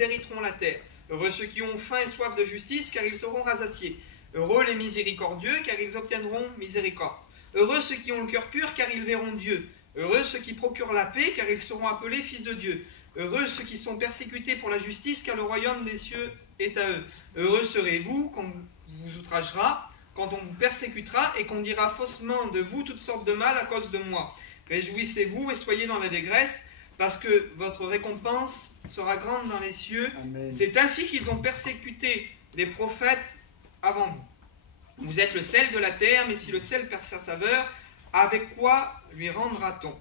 hériteront la terre. Heureux ceux qui ont faim et soif de justice, car ils seront rassasiés. Heureux les miséricordieux, car ils obtiendront miséricorde. Heureux ceux qui ont le cœur pur, car ils verront Dieu. Heureux ceux qui procurent la paix, car ils seront appelés fils de Dieu. Heureux ceux qui sont persécutés pour la justice, car le royaume des cieux est à eux. Heureux serez-vous quand on vous outragera, quand on vous persécutera et qu'on dira faussement de vous toutes sortes de mal à cause de moi. Réjouissez-vous et soyez dans la dégresse, parce que votre récompense sera grande dans les cieux. C'est ainsi qu'ils ont persécuté les prophètes avant vous. Vous êtes le sel de la terre, mais si le sel perd sa saveur, avec quoi lui rendra-t-on?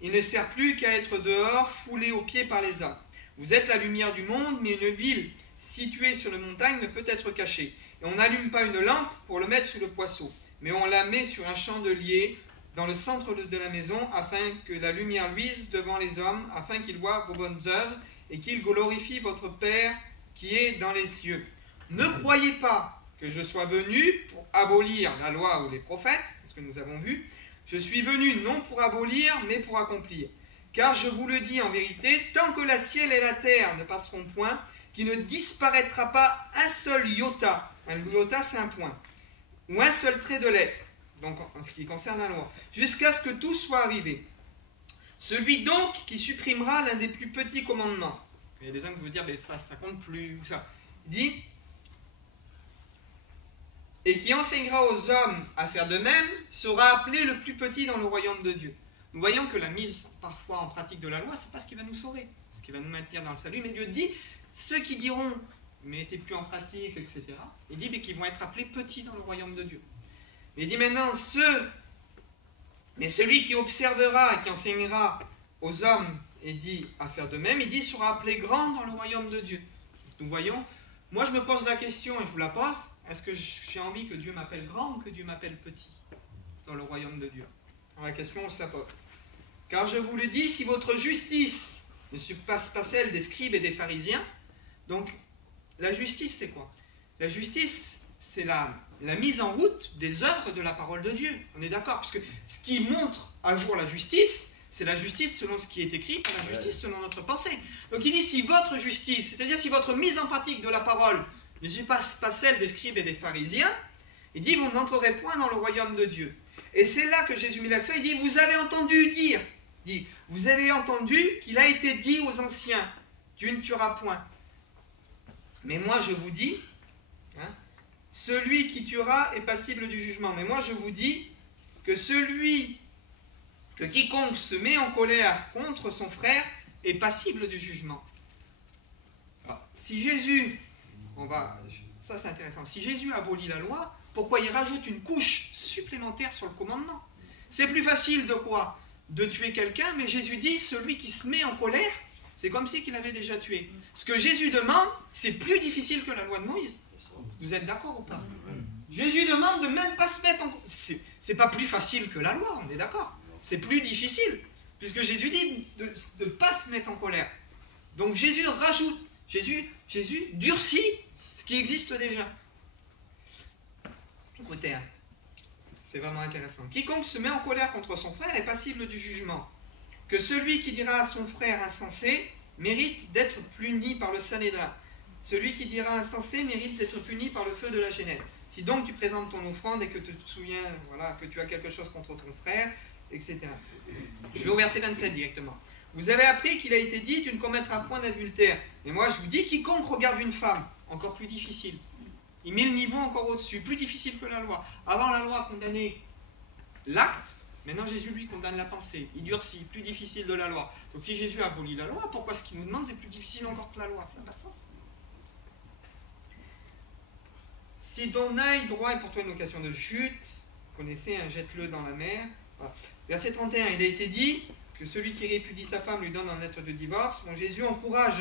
Il ne sert plus qu'à être dehors, foulé aux pieds par les hommes. Vous êtes la lumière du monde, mais une ville située sur une montagne ne peut être cachée. Et on n'allume pas une lampe pour le mettre sous le poisson, mais on la met sur un chandelier dans le centre de la maison, afin que la lumière luise devant les hommes, afin qu'ils voient vos bonnes œuvres et qu'ils glorifient votre Père qui est dans les cieux. Ne croyez pas que je sois venu pour abolir la loi ou les prophètes, c'est ce que nous avons vu. Je suis venu non pour abolir, mais pour accomplir. Car je vous le dis en vérité, tant que la ciel et la terre ne passeront point, qu'il ne disparaîtra pas un seul iota. Un iota, c'est un point. Ou un seul trait de lettre, donc en ce qui concerne la loi, jusqu'à ce que tout soit arrivé. Celui donc qui supprimera l'un des plus petits commandements. Il y a des gens qui veulent dire, mais ça compte plus, ou ça. Il dit, et qui enseignera aux hommes à faire de même, sera appelé le plus petit dans le royaume de Dieu. Nous voyons que la mise parfois en pratique de la loi, c'est pas ce qui va nous sauver, ce qui va nous maintenir dans le salut, mais Dieu dit, ceux qui diront, mais n'étaient plus en pratique, etc., il dit qu'ils vont être appelés petits dans le royaume de Dieu. Mais il dit maintenant, mais celui qui observera et qui enseignera aux hommes, et dit à faire de même, il dit sera appelé grand dans le royaume de Dieu. Nous voyons, moi je me pose la question, et je vous la pose, est-ce que j'ai envie que Dieu m'appelle grand ou que Dieu m'appelle petit dans le royaume de Dieu? Alors la question, on se la pose. Car je vous le dis, si votre justice ne surpasse pas celle des scribes et des pharisiens, donc la justice c'est quoi? La justice c'est la mise en route des œuvres de la parole de Dieu. On est d'accord? Parce que ce qui montre à jour la justice, c'est la justice selon ce qui est écrit, pas la justice selon notre pensée. Donc il dit, si votre justice, c'est-à-dire si votre mise en pratique de la parole ne surpasse pas celle des scribes et des pharisiens, il dit, vous n'entrerez point dans le royaume de Dieu. Et c'est là que Jésus met l'accent, il dit, vous avez entendu dire, vous avez entendu qu'il a été dit aux anciens, tu ne tueras point. Mais moi je vous dis, celui qui tuera est passible du jugement. Mais moi je vous dis que quiconque se met en colère contre son frère est passible du jugement. Alors, si Jésus, ça c'est intéressant, si Jésus abolit la loi, pourquoi il rajoute une couche supplémentaire sur le commandement? C'est plus facile de quoi? De tuer quelqu'un, mais Jésus dit, celui qui se met en colère, c'est comme si qu'il avait déjà tué. Ce que Jésus demande, c'est plus difficile que la loi de Moïse. Vous êtes d'accord ou pas? Jésus demande de même pas se mettre en colère. C'est pas plus facile que la loi, on est d'accord. C'est plus difficile, puisque Jésus dit de ne pas se mettre en colère. Donc Jésus rajoute, Jésus durcit ce qui existe déjà. Écoutez, c'est vraiment intéressant. Quiconque se met en colère contre son frère est passible du jugement. Que celui qui dira à son frère insensé mérite d'être puni par le Sanhédrin. Celui qui dira insensé mérite d'être puni par le feu de la génère. Si donc tu présentes ton offrande et que tu te souviens que tu as quelque chose contre ton frère, etc. Je vais au verset 27 directement. Vous avez appris qu'il a été dit, tu ne commettras point d'adultère. Mais moi je vous dis, quiconque regarde une femme, encore plus difficile. Il met le niveau encore au-dessus, plus difficile que la loi. Avant la loi condamnait l'acte, maintenant Jésus lui condamne la pensée. Il durcit, plus difficile de la loi. Donc si Jésus abolit la loi, pourquoi ce qu'il nous demande c'est plus difficile encore que la loi? Ça n'a pas de sens. Si ton œil droit est pour toi une occasion de chute, connaissez, jette-le dans la mer. Voilà. Verset 31, il a été dit que celui qui répudie sa femme lui donne un lettre de divorce. Bon, Jésus encourage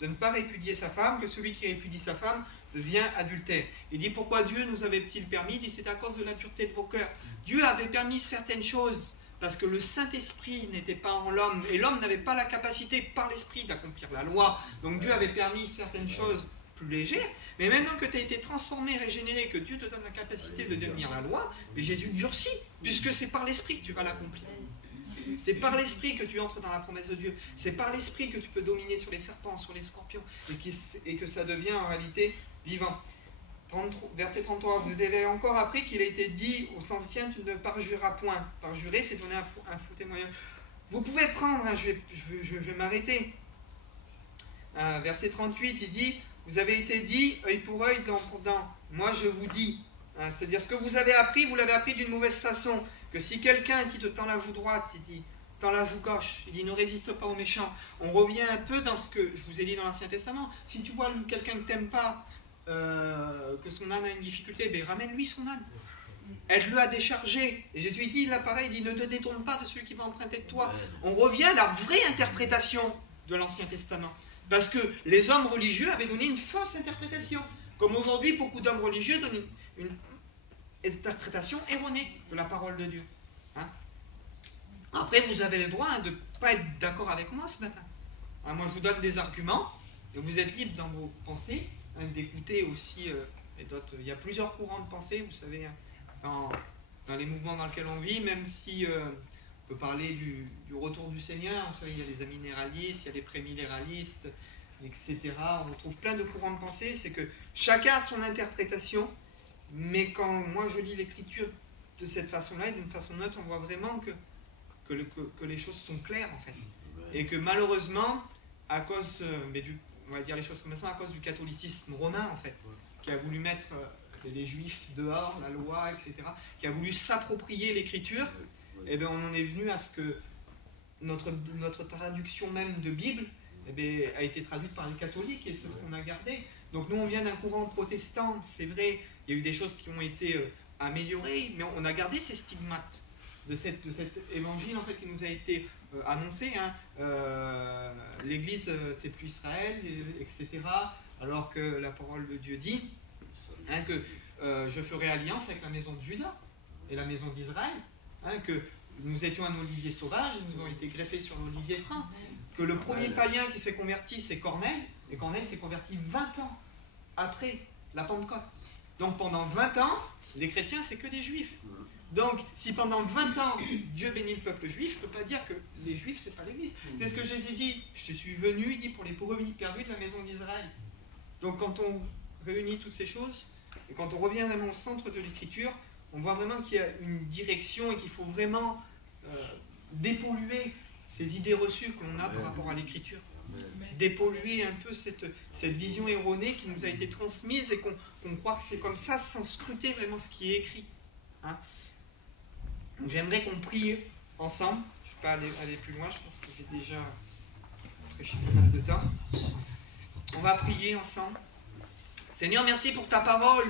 de ne pas répudier sa femme, que celui qui répudie sa femme devient adultère. Il dit pourquoi Dieu nous avait-il permis? Il dit c'est à cause de la dureté de vos cœurs. Dieu avait permis certaines choses parce que le Saint-Esprit n'était pas en l'homme et l'homme n'avait pas la capacité par l'Esprit d'accomplir la loi. Donc Dieu avait permis certaines choses plus légères. Mais maintenant que tu as été transformé, régénéré, que Dieu te donne la capacité de devenir la loi, mais Jésus durcit, puisque c'est par l'Esprit que tu vas l'accomplir. C'est par l'esprit que tu entres dans la promesse de Dieu. C'est par l'esprit que tu peux dominer sur les serpents, sur les scorpions, et que ça devient en réalité vivant. Verset 33, vous avez encore appris qu'il a été dit aux anciens, tu ne parjureras point. Parjurer, c'est donner un faux témoignage. Vous pouvez prendre, hein, je vais m'arrêter. Verset 38, il dit, vous avez été dit, œil pour œil, dent pour dent. Moi, je vous dis, hein, c'est-à-dire ce que vous avez appris, vous l'avez appris d'une mauvaise façon. Que si quelqu'un qui te tend la joue droite, il dit, tend la joue gauche, il dit, ne résiste pas aux méchants. On revient un peu dans ce que je vous ai dit dans l'Ancien Testament. Si tu vois quelqu'un que tu n'aimes pas, que son âne a une difficulté, ben, ramène-lui son âne. Aide-le à décharger. Et Jésus dit, là pareil, il dit, ne te détourne pas de celui qui va emprunter de toi. On revient à la vraie interprétation de l'Ancien Testament. Parce que les hommes religieux avaient donné une fausse interprétation. Comme aujourd'hui, beaucoup d'hommes religieux donnent une interprétation erronée de la parole de Dieu. Hein? Après, vous avez le droit de ne pas être d'accord avec moi ce matin. Hein, moi, je vous donne des arguments, et vous êtes libre dans vos pensées, hein, d'écouter aussi et d'autres. Il y a plusieurs courants de pensée, vous savez, hein, dans les mouvements dans lesquels on vit, même si on peut parler du retour du Seigneur. Vous savez, il y a les aminéralistes, il y a les préminéralistes, etc. On trouve plein de courants de pensée. C'est que chacun a son interprétation, mais quand moi je lis l'Écriture de cette façon-là et d'une façon neutre, on voit vraiment que les choses sont claires en fait. Et que malheureusement, à cause, on va dire les choses comme ça, à cause du catholicisme romain en fait, qui a voulu mettre les Juifs dehors, la loi, etc., qui a voulu s'approprier l'Écriture, et bien on en est venu à ce que notre traduction même de Bible a été traduite par les catholiques, et c'est ce qu'on a gardé. Donc nous on vient d'un courant protestant, c'est vrai, il y a eu des choses qui ont été améliorées, mais on a gardé ces stigmates de cet évangile en fait, qui nous a été annoncé. Hein. L'Église, c'est plus Israël, etc. Alors que la parole de Dieu dit hein, que je ferai alliance avec la maison de Juda et la maison d'Israël, hein, que nous étions un olivier sauvage, nous avons été greffés sur l'olivier franc, que le premier païen qui s'est converti, c'est Corneille, et Corneille s'est converti 20 ans après la Pentecôte. Donc pendant 20 ans, les chrétiens, c'est que des juifs. Donc, si pendant 20 ans, Dieu bénit le peuple juif, je ne peux pas dire que les juifs, c'est pas l'Église. C'est ce que Jésus dit. Je suis venu, il dit, pour les brebis perdues de la maison d'Israël. Donc, quand on réunit toutes ces choses, et quand on revient vraiment au centre de l'Écriture, on voit vraiment qu'il y a une direction et qu'il faut vraiment dépolluer ces idées reçues que l'on a par rapport à l'Écriture. Dépolluer un peu cette vision erronée qui nous a été transmise et qu'on croit que c'est comme ça sans scruter vraiment ce qui est écrit. Hein? Donc j'aimerais qu'on prie ensemble. Je ne vais pas aller plus loin, je pense que j'ai déjà prêché pas mal de temps. On va prier ensemble. Seigneur, merci pour ta parole.